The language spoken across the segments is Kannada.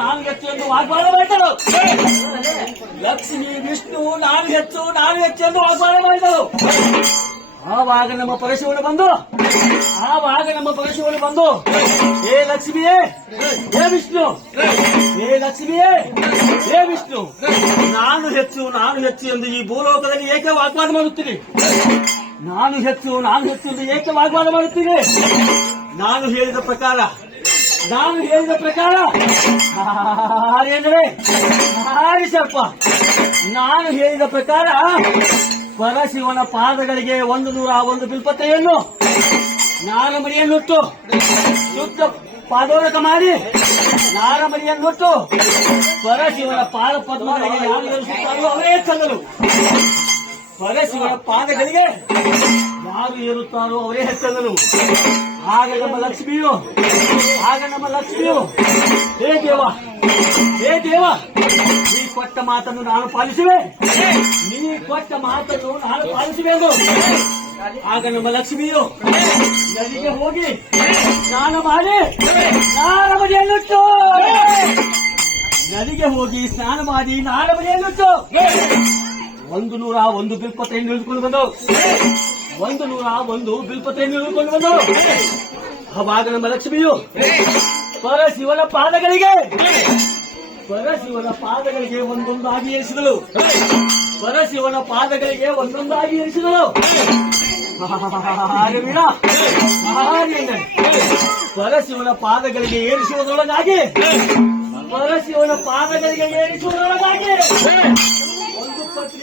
ನಾನು ಹೆಚ್ಚು ಎಂದು ವಾಗ್ವಾದ ಮಾಡಿದಳು. ಲಕ್ಷ್ಮಿ ವಿಷ್ಣು ನಾನು ಹೆಚ್ಚು ಎಂದು ವಾಗ್ವಾದ ಮಾಡಿದಳು. ಆವಾಗ ನಮ್ಮ ಪರಶಿವನು ಬಂದು ಏ ಲಕ್ಷ್ಮಿಯೇ ಏ ವಿಷ್ಣು, ಏ ಲಕ್ಷ್ಮಿಯೇ ಏ ವಿಷ್ಣು, ನಾನು ಹೆಚ್ಚು ಎಂದು ಈ ಭೂಲೋಕದಲ್ಲಿ ಏಕೆ ವಾಗ್ವಾದ ಮಾಡುತ್ತೀರಿ? ನಾನು ಹೆಚ್ಚು ಎಂದು ಏಕೆ ವಾಗ್ವಾದ ಮಾಡುತ್ತೀರಿ? ನಾನು ಹೇಳಿದ ಪ್ರಕಾರ ಹಾರಿ ಸರ್ಪ, ನಾನು ಹೇಳಿದ ಪ್ರಕಾರ ಪರಶಿವನ ಪಾದಗಳಿಗೆ 101 ಬಿಲ್ಪತ್ರೆಯನ್ನು ನಾರಮರಿಯನ್ನುಟ್ಟು ಶುದ್ಧ ಪಾದೋದಕ ಮಾಡಿ ನಾರಮರಿಯನ್ನುಟ್ಟು ಪರಶಿವನ ಪಾದ ಪದ್ಮಗಳಿಗೆ ಯಾರು ಏರಿಸುತ್ತಾರೋ ಅವರೇ ಹೆಚ್ಚಲು. ಪರಶಿವನ ಪಾದಗಳಿಗೆ ಯಾರು ಏರುತ್ತಾರೋ ಅವರೇ ಹೆಚ್ಚಲು. ಆಗ ನಮ್ಮ ಲಕ್ಷ್ಮಿಯು ಹೇ ದೇವ, ನೀ ಕೊಟ್ಟ ಮಾತನ್ನು ನಾನು ಪಾಲಿಸುವೆ ಎಂದು ಆಗ ನಮ್ಮ ಲಕ್ಷ್ಮಿಯು ನದಿಗೆ ಹೋಗಿ ಸ್ನಾನ ಮಾಡಿ ನಾರಮರಿಯನ್ನುಟ್ಟು 101 ಬಿಲ್ಪತ್ರೆಯನ್ನು ಹಿಡಿದುಕೊಂಡು ಬಂದು ಅವಾಗ ನಮ್ಮ ಲಕ್ಷ್ಮಿಯು ಪರಶಿವನ ಪಾದಗಳಿಗೆ ಒಂದೊಂದಾಗಿ ಏರಿಸಿದಳು. ಪರಶಿವನ ಪಾದಗಳಿಗೆ ಏರಿಸುವುದರೊಳಗಾಗಿ ಒಂದು ಪತ್ನಿ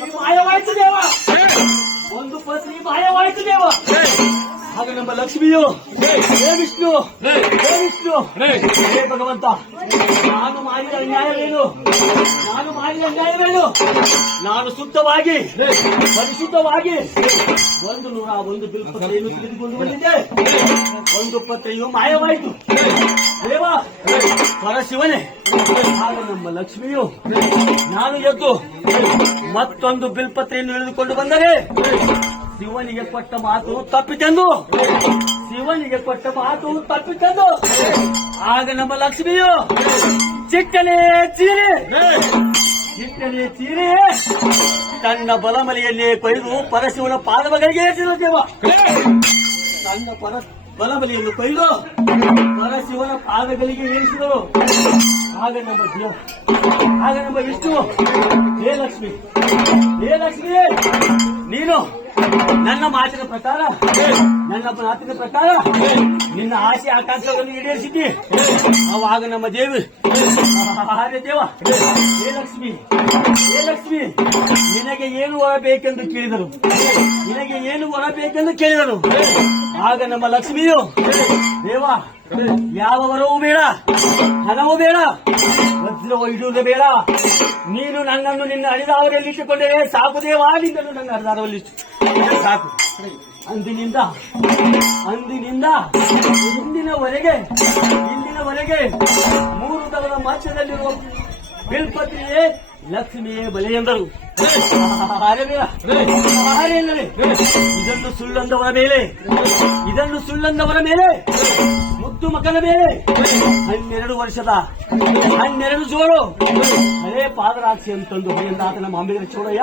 ಮಾಯವಾಯಿತು ದೇವ. ಆಗ ನಮ್ಮ ಲಕ್ಷ್ಮಿಯು ಹೇ ವಿಷ್ಣು, ಹೇ ಭಗವಂತ, ನಾನು ಮಾಡಿದ ಅನ್ಯಾಯವೇನು? ನಾನು ಶುದ್ಧವಾಗಿ ಪರಿಶುದ್ಧವಾಗಿ 101 ಬಿಲ್ಪತ್ರೆಯನ್ನು ತೆಗೆದುಕೊಂಡು ಬಂದಿದ್ದೆ. 1 ಪತ್ರೆಯು ಮಾಯವಾಯಿತು ದೇವ ಪರಶಿವನೇ. ಆಗ ನಮ್ಮ ಲಕ್ಷ್ಮಿಯು ನಾನು ಎದ್ದು ಮತ್ತೊಂದು ಬಿಲ್ಪತ್ರೆಯನ್ನು ಹಿಡಿದುಕೊಂಡು ಬಂದರೆ ಶಿವನಿಗೆ ಕೊಟ್ಟ ಮಾತು ತಪ್ಪಿತೆಂದು ಆಗ ನಮ್ಮ ಲಕ್ಷ್ಮಿಯು ಚಿಟ್ಟನೆ ಚೀರಿ ತನ್ನ ಬಲಮಲಿಯನ್ನೇ ಕೊಯ್ದು ಪರಶಿವನ ಪಾದಗಳಿಗೆ ಏರಿಸಿದ ದೇವ. ತನ್ನ ಬಲಮಲಿಯನ್ನು ಕೊಯ್ದು ಪರಶಿವನ ಪಾದಗಳಿಗೆ ಏರಿಸಿದಳು. ಆಗ ನಮ್ಮ ವಿಷ್ಣು ಹೇ ಲಕ್ಷ್ಮಿ, ನೀನು ನನ್ನ ಮಾತಿನ ಪ್ರಕಾರ ನಿನ್ನ ಆಸೆ ಆಕಾಂಕ್ಷೆಗಳನ್ನು ಈಡೇರಿಸಿದ್ದಿ. ಅವಾಗ ನಮ್ಮ ದೇವಿ ದೇವ ಹೇ ಲಕ್ಷ್ಮಿ, ನಿನಗೆ ಏನು ಹೊರಬೇಕೆಂದು ಕೇಳಿದರು. ಆಗ ನಮ್ಮ ಲಕ್ಷ್ಮಿಯು ದೇವ ಯಾವ ವರವೂ ಬೇಡ, ಹಣವೂ ಬೇಡ, ವಜ್ರವೂ ಇಡುವುದು ಬೇಡ. ನೀನು ನನ್ನನ್ನು ನಿನ್ನ ಅಡಿದಾವರಲ್ಲಿ ಇಟ್ಟುಕೊಂಡರೆ ಸಾಕು ದೇವ. ನಿನ್ನನ್ನು ನನ್ನ ಅಡಿದಾರದಲ್ಲಿ ಸಾಕು. ಅಂದಿನಿಂದ ಇಂದಿನವರೆಗೆ 3 ತವರ ಮಧ್ಯದಲ್ಲಿರುವ ಬಿಲ್ಪತ್ರೆಯೇ ಲಕ್ಷ್ಮಿಯೇ ಬಲೆ ಎಂದರು. ಇದನ್ನು ಸುಳ್ಳಂದವರ ಮೇಲೆ ಮುದ್ದು ಮಗನ ಮೇಲೆ 12 ವರ್ಷದ 12 ಜೋಳು ಹಳೇ ಪಾದರಾಕ್ಷಿ ಅಂತಂದು ಹೊಡೆಯಂದಾತ ನಮ್ಮ ಅಂಬೇಡ್ಕರ್ ಚೋಡಯ್ಯ.